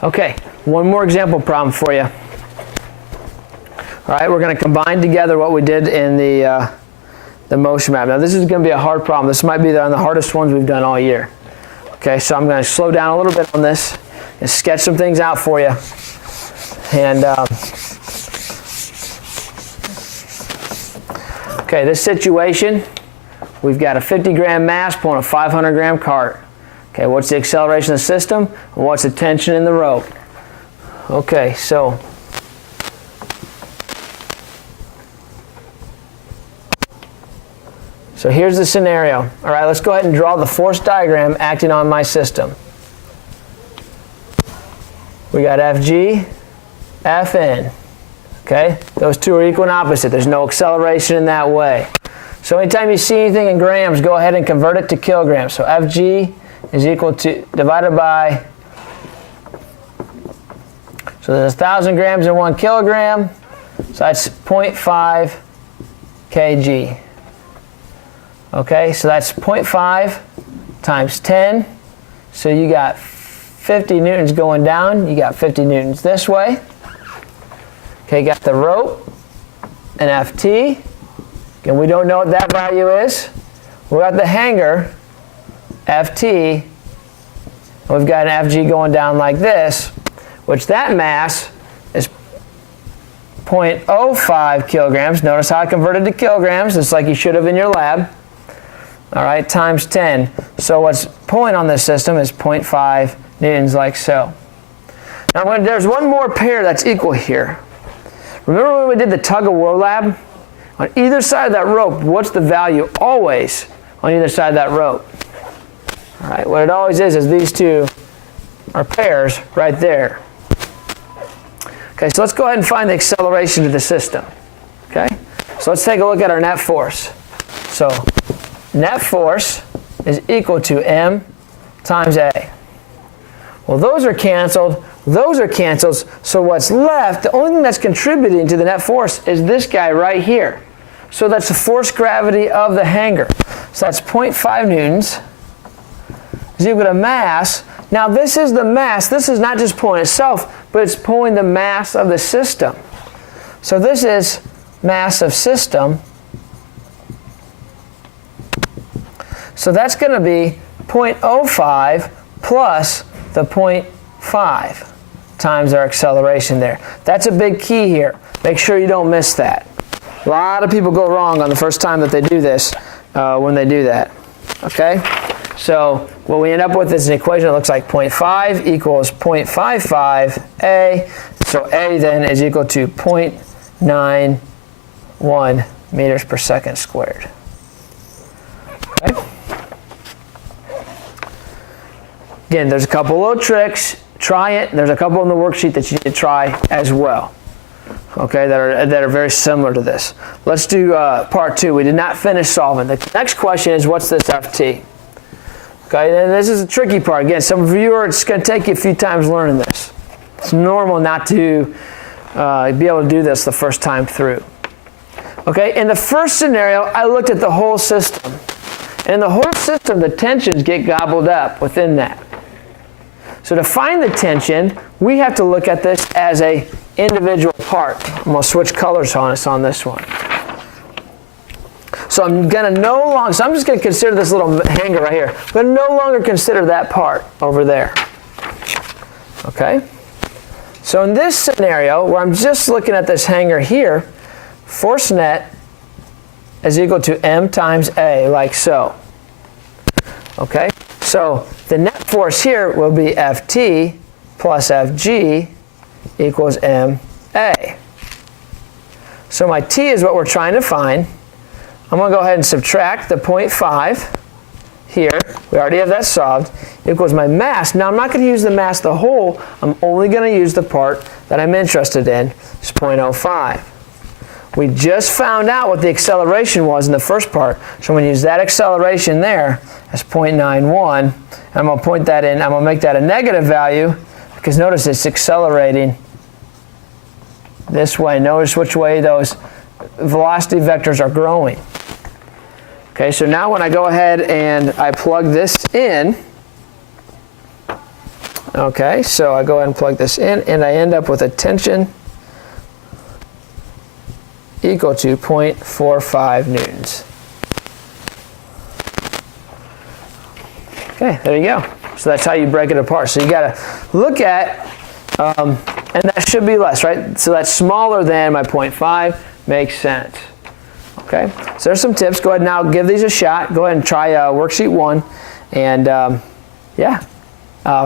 Okay, one more example problem for you. All right, we're going to combine together what we did in the motion map. Now this is going to be a hard problem. This might be one of the hardest ones we've done all year. Okay, so I'm going to slow down a little bit on this and sketch some things out for you. And okay, this situation, we've got a 50-gram mass pulling a 500-gram cart. Okay, what's the acceleration of the system? And what's the tension in the rope? Okay, so here's the scenario. All right, let's go ahead and draw the force diagram acting on my system. We got Fg, Fn. Okay, those two are equal and opposite. There's no acceleration in that way. So anytime you see anything in grams, go ahead and convert it to kilograms. So Fg is equal to, divided by, so there's 1,000 grams in 1 kilogram, so that's 0.5 kg. Okay, so that's 0.5 times 10, so you got 50 newtons going down, you got 50 newtons this way. Okay, got the rope and Ft, and we don't know what that value is. We got the hanger, Ft, and we've got an Fg going down like this, which that mass is 0.05 kilograms. Notice how I converted to kilograms, just like you should have in your lab. All right, times 10. So what's pulling on this system is 0.5 newtons, like so. Now there's one more pair that's equal here. Remember when we did the tug-of-war lab? On either side of that rope, what's the value always on either side of that rope? All right, what it always is these two are pairs right there. Okay, so let's go ahead and find the acceleration of the system. Okay, so let's take a look at our net force. So net force is equal to M times A. Well, those are canceled, so what's left, the only thing that's contributing to the net force is this guy right here. So that's the force gravity of the hanger. So that's 0.5 newtons is equal to mass. Now this is the mass, this is not just pulling itself, but it's pulling the mass of the system. So this is mass of system. So that's going to be 0.05 plus the 0.5 times our acceleration there. That's a big key here. Make sure you don't miss that. A lot of people go wrong on the first time that they do this when they do that. Okay? So what we end up with is an equation that looks like 0.5 equals 0.55 A. So A then is equal to 0.91 meters per second squared. Okay? Again, there's a couple little tricks. Try it. There's a couple in the worksheet that you need to try as well. Okay, that are very similar to this. Let's do part 2. We did not finish solving. The next question is, what's this Ft? Okay, and this is the tricky part. Again, some of you it's going to take you a few times learning this. It's normal not to be able to do this the first time through. Okay, in the first scenario, I looked at the whole system. And in the whole system, the tensions get gobbled up within that. So to find the tension, we have to look at this as a individual part. I'm going to switch colors on us on this one. So I'm going to so I'm just going to consider this little hanger right here. I'm going to no longer consider that part over there. Okay? So in this scenario, where I'm just looking at this hanger here, force net is equal to M times A, like so. Okay? So the net force here will be Ft plus Fg equals Ma. So my T is what we're trying to find. I'm going to go ahead and subtract the 0.5 here. We already have that solved. Equals my mass. Now I'm not going to use the mass the whole. I'm only going to use the part that I'm interested in. It's 0.05. We just found out what the acceleration was in the first part. So I'm going to use that acceleration there as 0.91. And I'm going to point that in. I'm going to make that a negative value because notice it's accelerating this way. Notice which way those velocity vectors are growing. Okay, so now when I go ahead and I plug this in, Okay, so I go ahead and plug this in, and I end up with a tension equal to 0.45 newtons. Okay, there you go. So that's how you break it apart. So you got to look at, and that should be less, right? So that's smaller than my 0.5, makes sense. Okay, so there's some tips. Go ahead now, give these a shot. Go ahead and try worksheet 1, and yeah,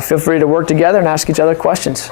feel free to work together and ask each other questions.